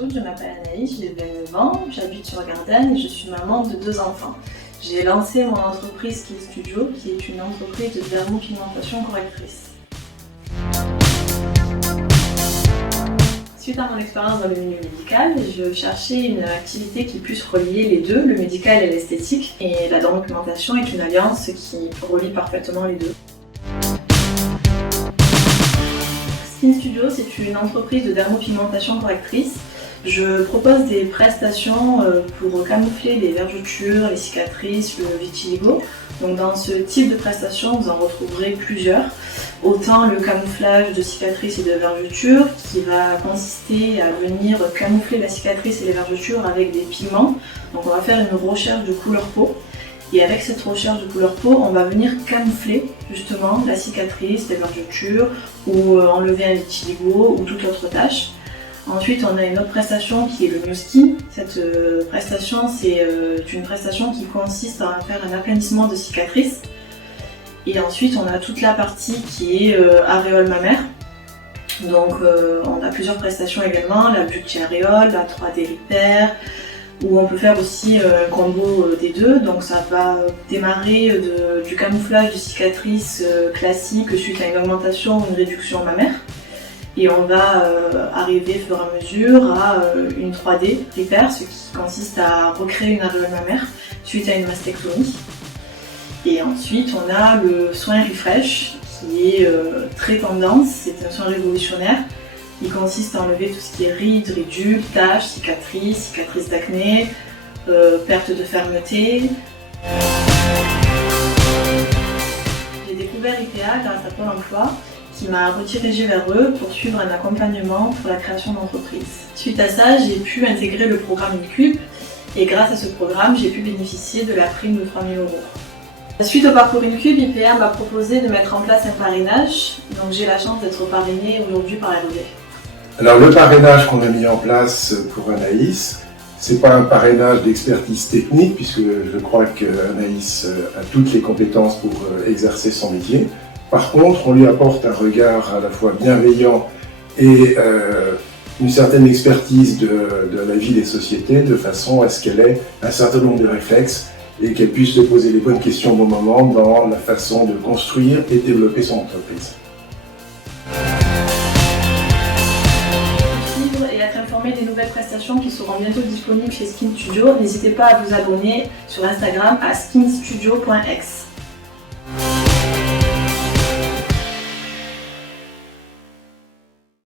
toutes, je m'appelle Anaïs, j'ai 29 ans, j'habite sur Gardanne et je suis maman de 2 enfants. J'ai lancé mon entreprise Skin Studio, qui est une entreprise de dermopigmentation correctrice. Suite à mon expérience dans le milieu médical, je cherchais une activité qui puisse relier les deux, le médical et l'esthétique. Et la dermopigmentation est une alliance qui relie parfaitement les deux. Skin Studio, c'est une entreprise de dermopigmentation correctrice. Je propose des prestations pour camoufler les vergetures, les cicatrices, le vitiligo. Donc dans ce type de prestations, vous en retrouverez plusieurs. Autant le camouflage de cicatrices et de vergetures qui va consister à venir camoufler la cicatrice et les vergetures avec des pigments. Donc on va faire une recherche de couleur peau. Et avec cette recherche de couleur peau, on va venir camoufler justement la cicatrice, les vergetures ou enlever un vitiligo ou toute autre tâche. Ensuite, on a une autre prestation qui est le New Skin. Cette prestation, c'est une prestation qui consiste à faire un aplanissement de cicatrices. Et ensuite, on a toute la partie qui est aréole mammaire. Donc, on a plusieurs prestations également, la Beauty Aréole, la 3D Repair, où on peut faire aussi un combo des deux. Donc, ça va démarrer du camouflage de cicatrices classique suite à une augmentation ou une réduction mammaire. Et on va arriver au fur et à mesure à une 3D Repair, ce qui consiste à recréer une aréole mammaire suite à une mastectomie. Et ensuite on a le soin Refresh qui est très tendance, c'est un soin révolutionnaire. Il consiste à enlever tout ce qui est rides, ridules, taches, cicatrices d'acné, perte de fermeté. J'ai découvert IPA grâce à Pôle emploi, qui m'a redirigée vers eux pour suivre un accompagnement pour la création d'entreprise. Suite à ça, j'ai pu intégrer le programme InCube et grâce à ce programme, j'ai pu bénéficier de la prime de 3 000 €. Suite au parcours InCube, IPA m'a proposé de mettre en place un parrainage, donc j'ai la chance d'être parrainée aujourd'hui par la LODEF. Alors le parrainage qu'on a mis en place pour Anaïs, c'est pas un parrainage d'expertise technique puisque je crois qu'Anaïs a toutes les compétences pour exercer son métier. Par contre, on lui apporte un regard à la fois bienveillant et une certaine expertise de la vie des sociétés, de façon à ce qu'elle ait un certain nombre de réflexes et qu'elle puisse se poser les bonnes questions au bon moment dans la façon de construire et développer son entreprise. Pour suivre et être informé des nouvelles prestations qui seront bientôt disponibles chez Skin Studio, n'hésitez pas à vous abonner sur Instagram à skinstudio.ex.